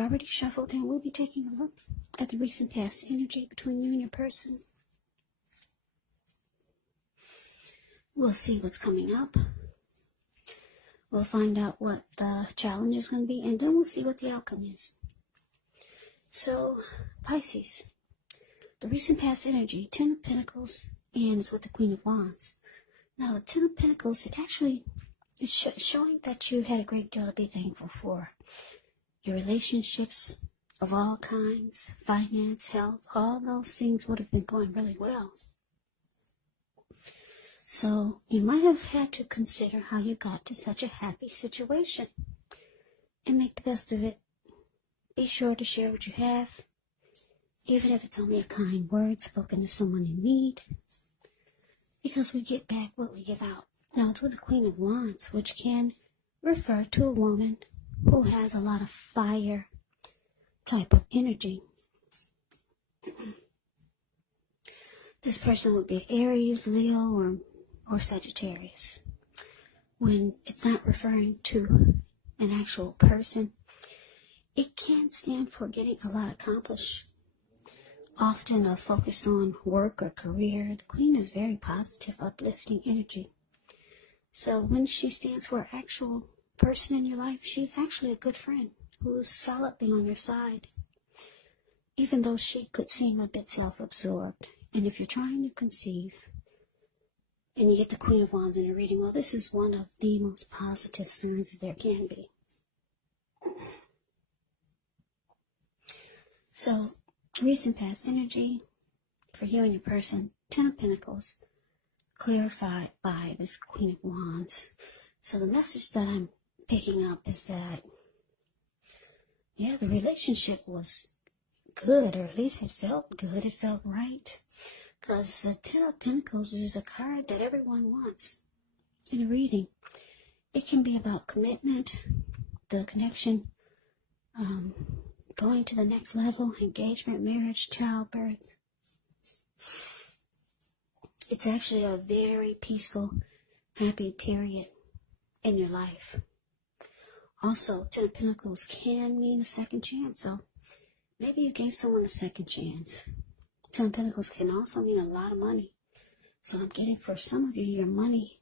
already shuffled, and we'll be taking a look at the recent past energy between you and your person. We'll see what's coming up. We'll find out what the challenge is going to be, and then we'll see what the outcome is. So, Pisces, the recent past energy, 10 of Pentacles, and it's with the Queen of Wands. Now, the 10 of Pentacles, it actually is showing that you had a great deal to be thankful for. Your relationships of all kinds, finance, health, all those things would have been going really well. So you might have had to consider how you got to such a happy situation and make the best of it. Be sure to share what you have, even if it's only a kind word spoken to someone in need, because we get back what we give out. Now, it's with the Queen of Wands, which can refer to a woman who has a lot of fire type of energy. This person would be Aries, Leo, or Sagittarius. When it's not referring to an actual person, it can stand for getting a lot accomplished. Often a focus on work or career. The Queen is very positive, uplifting energy. So when she stands for an actual person in your life, she's actually a good friend who's solidly on your side, even though she could seem a bit self-absorbed. And if you're trying to conceive and you get the Queen of Wands in a reading, well, this is one of the most positive signs that there can be. So, recent past energy for you and your person, 10 of Pentacles, clarified by this Queen of Wands. So the message that I'm picking up is that, yeah, the relationship was good, or at least it felt good, it felt right. Because the 10 of Pentacles is a card that everyone wants in a reading. It can be about commitment, the connection, going to the next level, engagement, marriage, childbirth. It's actually a very peaceful, happy period in your life. Also, 10 of Pentacles can mean a second chance. So maybe you gave someone a second chance. 10 of Pentacles can also mean a lot of money. So I'm getting for some of you, your money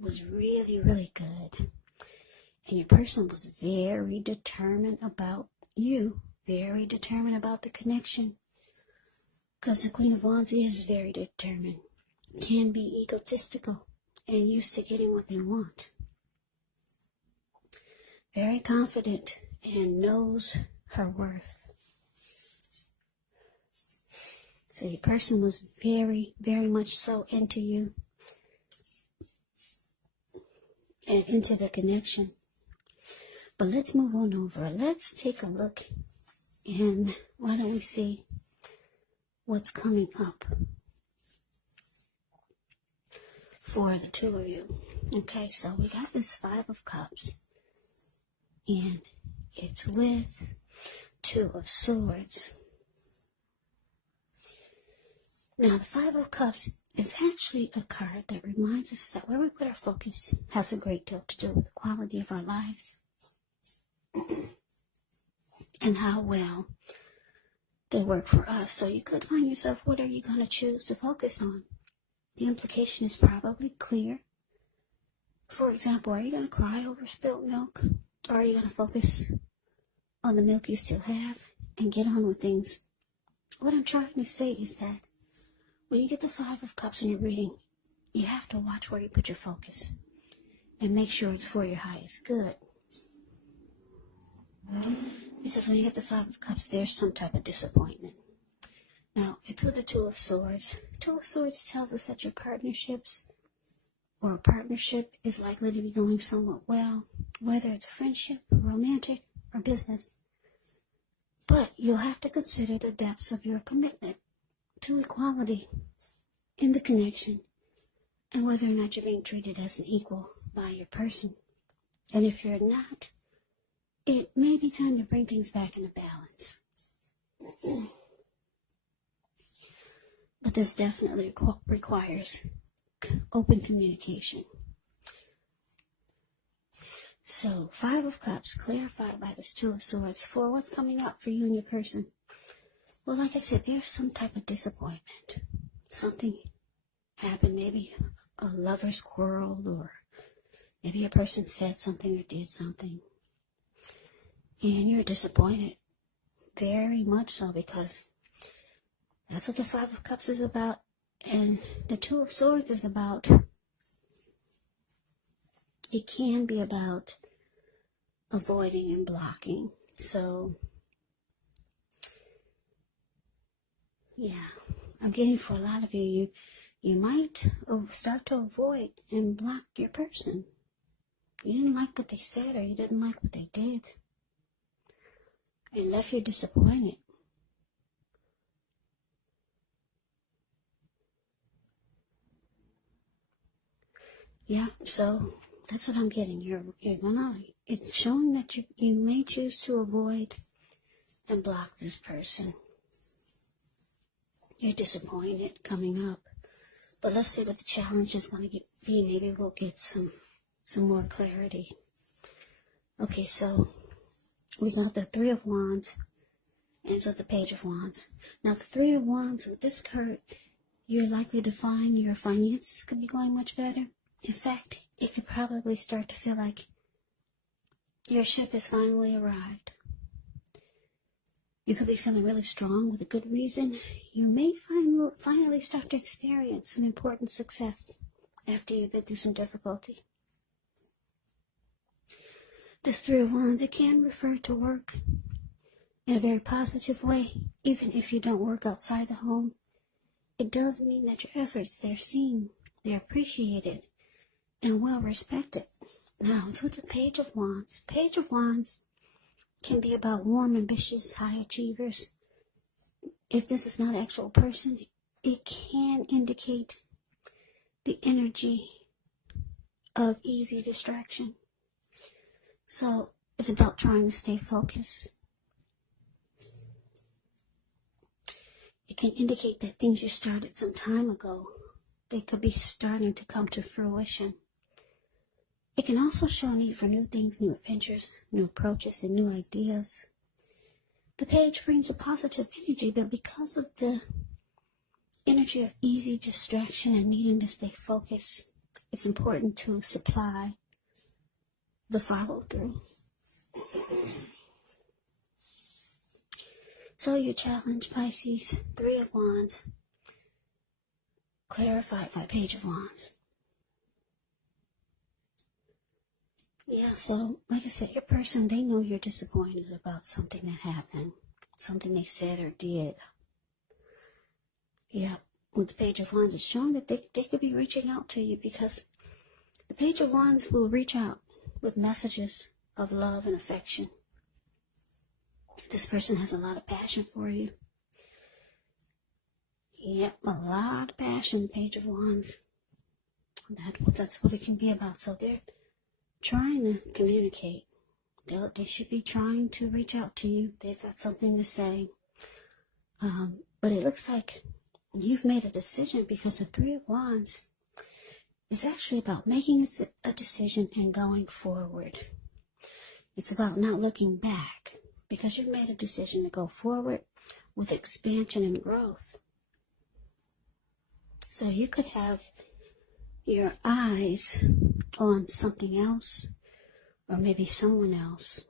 was really, really good. And your person was very determined about you. Very determined about the connection. Because the Queen of Wands is very determined. Can be egotistical and used to getting what they want. Very confident and knows her worth. So your person was very, very much so into you and into the connection. But let's move on over. Let's take a look, and why don't we see what's coming up for the two of you. Okay, so we got this 5 of Cups, and it's with 2 of Swords. Now, the 5 of Cups is actually a card that reminds us that where we put our focus has a great deal to do with the quality of our lives and how well they work for us. So you could find yourself, what are you going to choose to focus on? The implication is probably clear. For example, are you going to cry over spilled milk? Or are you going to focus on the milk you still have and get on with things? What I'm trying to say is that when you get the 5 of Cups in your reading, you have to watch where you put your focus and make sure it's for your highest good. Because when you get the 5 of Cups, there's some type of disappointment. Now, it's with the 2 of Swords. 2 of Swords tells us that your partnerships or a partnership is likely to be going somewhat well, whether it's a friendship, romantic, or business. But you'll have to consider the depths of your commitment to equality in the connection and whether or not you're being treated as an equal by your person. And if you're not, it may be time to bring things back into balance. But this definitely requires open communication. So, Five of Cups, clarified by this Two of Swords, for what's coming up for you and your person. Well, like I said, there's some type of disappointment. Something happened, maybe a lover's quarrel, or maybe a person said something or did something. And you're disappointed. Very much so, because that's what the Five of Cups is about. And the Two of Swords is about, it can be about avoiding and blocking. So, yeah, I'm getting for a lot of you, you might start to avoid and block your person. You didn't like what they said, or you didn't like what they did. It left you disappointed. Yeah, so that's what I'm getting. You're gonna, it's showing that you may choose to avoid and block this person. You're disappointed coming up. But let's see what the challenge is going to be. Maybe we'll get some more clarity. Okay, so we got the Three of Wands and so the Page of Wands. Now the Three of Wands, with this card, you're likely to find your finances could be going much better. In fact, it could probably start to feel like your ship has finally arrived. You could be feeling really strong with a good reason. You may finally start to experience some important success after you've been through some difficulty. This Three of Wands, it can refer to work in a very positive way, even if you don't work outside the home. It does mean that your efforts, they're seen, they're appreciated, and well respected. Now, it's with the Page of Wands. Page of Wands can be about warm, ambitious, high achievers. If this is not an actual person, it can indicate the energy of easy distraction. So it's about trying to stay focused. It can indicate that things you started some time ago, they could be starting to come to fruition. It can also show a need for new things, new adventures, new approaches, and new ideas. The page brings a positive energy, but because of the energy of easy distraction and needing to stay focused, it's important to supply the follow-through. So your challenge, Pisces, Three of Wands, clarified by Page of Wands. Yeah, so like I said, your person, they know you're disappointed about something that happened, something they said or did. Yeah, with the Page of Wands, it's showing that they could be reaching out to you, because the Page of Wands will reach out with messages of love and affection. This person has a lot of passion for you. Yep, a lot of passion, Page of Wands. That's what it can be about. So they're trying to communicate. They should be trying to reach out to you. They've got something to say. But it looks like you've made a decision, because the Three of Wands is actually about making a decision and going forward. It's about not looking back, because you've made a decision to go forward with expansion and growth. So you could have your eyes on something else, or maybe someone else.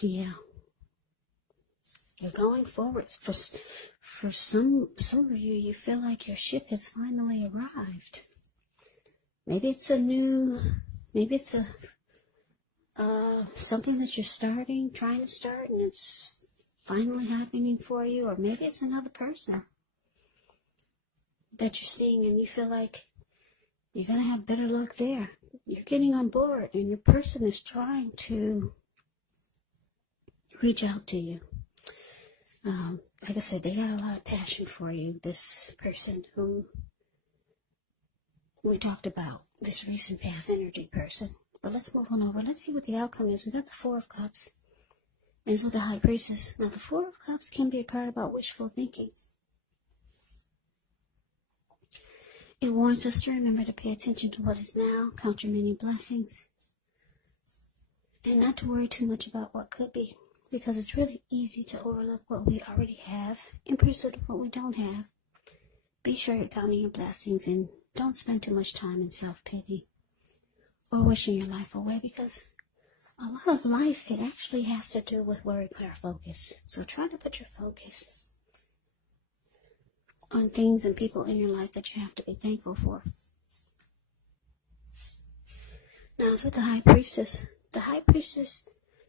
Yeah. You're going forward. For some of you, you feel like your ship has finally arrived. Maybe it's something that you're trying to start, and it's finally happening for you. Or maybe it's another person that you're seeing, and you feel like you're going to have better luck there. You're getting on board, and your person is trying to reach out to you. Like I said, they got a lot of passion for you, this person who we talked about, this recent past energy person. But let's move on over. Let's see what the outcome is. We got the Four of Cups, and it's with the High Priestess. Now, the Four of Cups can be a card about wishful thinking. It warns us to remember to pay attention to what is now, count your many blessings, and not to worry too much about what could be, because it's really easy to overlook what we already have in pursuit of what we don't have. Be sure you're counting your blessings and don't spend too much time in self-pity or wishing your life away, because a lot of life, it actually has to do with where we put our focus. So try to put your focus on things and people in your life that you have to be thankful for. Now, so the High Priestess. The High Priestess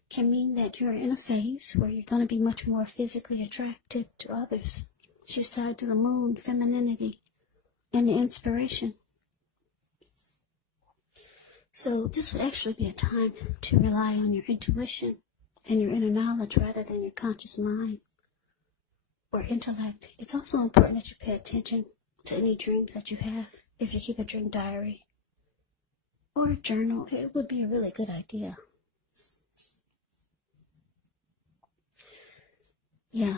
can mean that you're in a phase where you're going to be much more physically attracted to others. She's tied to the moon, femininity, and the inspiration. So this would actually be a time to rely on your intuition and your inner knowledge rather than your conscious mind or intellect. It's also important that you pay attention to any dreams that you have. If you keep a dream diary or a journal, it would be a really good idea. Yeah,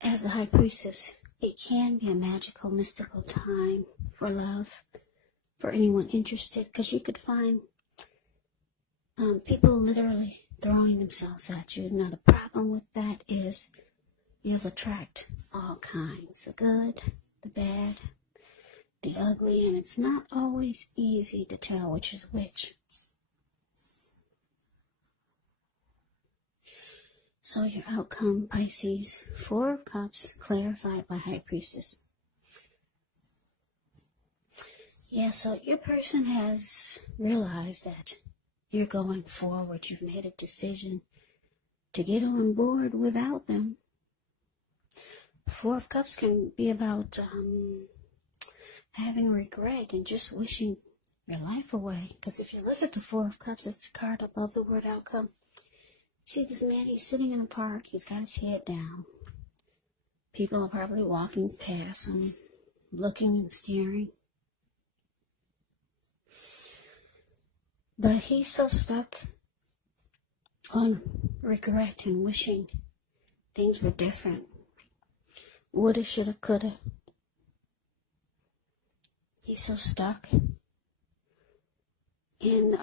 as a High Priestess, it can be a magical, mystical time for love, for anyone interested, because you could find people literally throwing themselves at you. Now, the problem with that is you'll attract all kinds, the good, the bad, the ugly, and it's not always easy to tell which is which. So your outcome, Pisces, 4 of Cups, clarified by High Priestess. Yeah, so your person has realized that you're going forward. You've made a decision to get on board without them. 4 of Cups can be about having regret and just wishing your life away. Because if you look at the 4 of Cups, it's the card above the word outcome. See this man, he's sitting in a park, he's got his head down. People are probably walking past him, looking and staring. But he's so stuck on regret and wishing things were different. Woulda, shoulda, coulda. He's so stuck in,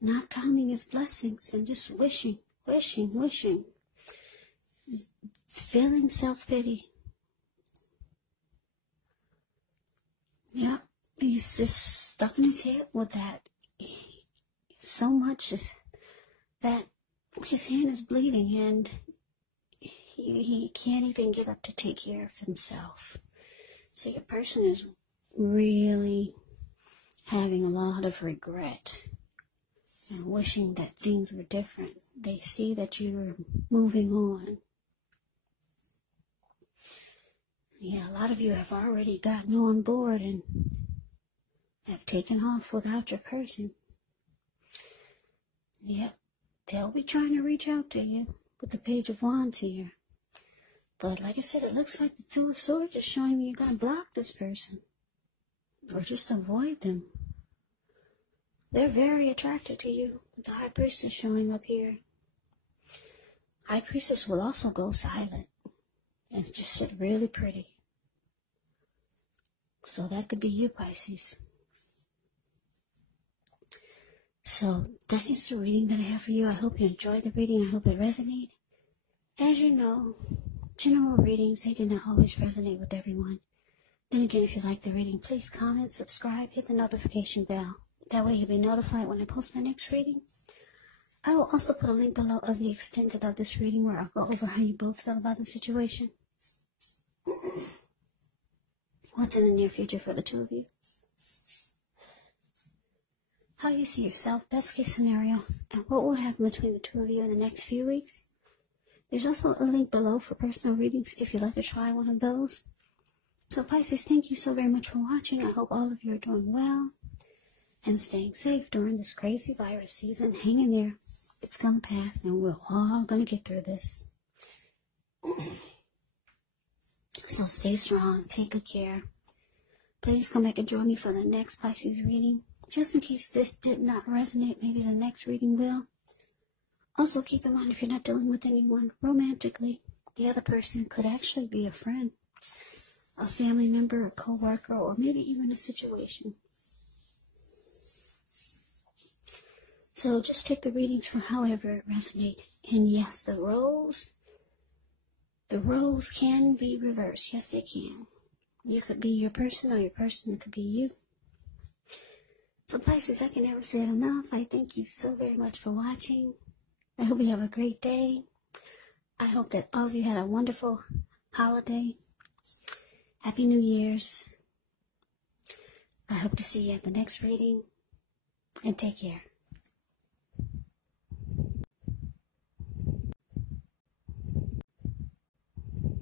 not counting his blessings and just wishing, feeling self-pity. Yeah, he's just stuck in his head with that so much that his hand is bleeding and he can't even get up to take care of himself. So your person is really having a lot of regret and wishing that things were different. They see that you're moving on. Yeah, a lot of you have already gotten on board and have taken off without your person. Yep, they'll be trying to reach out to you with the Page of Wands here. But like I said, it looks like the 2 of Swords is showing you you're going to block this person. Or just avoid them. They're very attracted to you. The High Priestess showing up here. High Priestess will also go silent and just sit really pretty. So that could be you, Pisces. So that is the reading that I have for you. I hope you enjoyed the reading. I hope it resonated. As you know, general readings, they do not always resonate with everyone. Then again, if you like the reading, please comment, subscribe, hit the notification bell. That way you'll be notified when I post my next reading. I will also put a link below of the extended of this reading where I'll go over how you both feel about the situation. What's in the near future for the 2 of you? How you see yourself, best case scenario, and what will happen between the 2 of you in the next few weeks. There's also a link below for personal readings if you'd like to try one of those. So Pisces, thank you so very much for watching. I hope all of you are doing well and staying safe during this crazy virus season. Hang in there. It's going to pass and we're all going to get through this. So stay strong. Take good care. Please come back and join me for the next Pisces reading. Just in case this did not resonate, maybe the next reading will. Also, keep in mind if you're not dealing with anyone romantically, the other person could actually be a friend, a family member, a co-worker, or maybe even a situation. So just take the readings for however it resonates. And yes, the roles can be reversed. Yes, they can. You could be your person, or your person could be you. So Pisces, I can never say it enough. I thank you so very much for watching. I hope you have a great day. I hope that all of you had a wonderful holiday. Happy New Year's. I hope to see you at the next reading. And take care.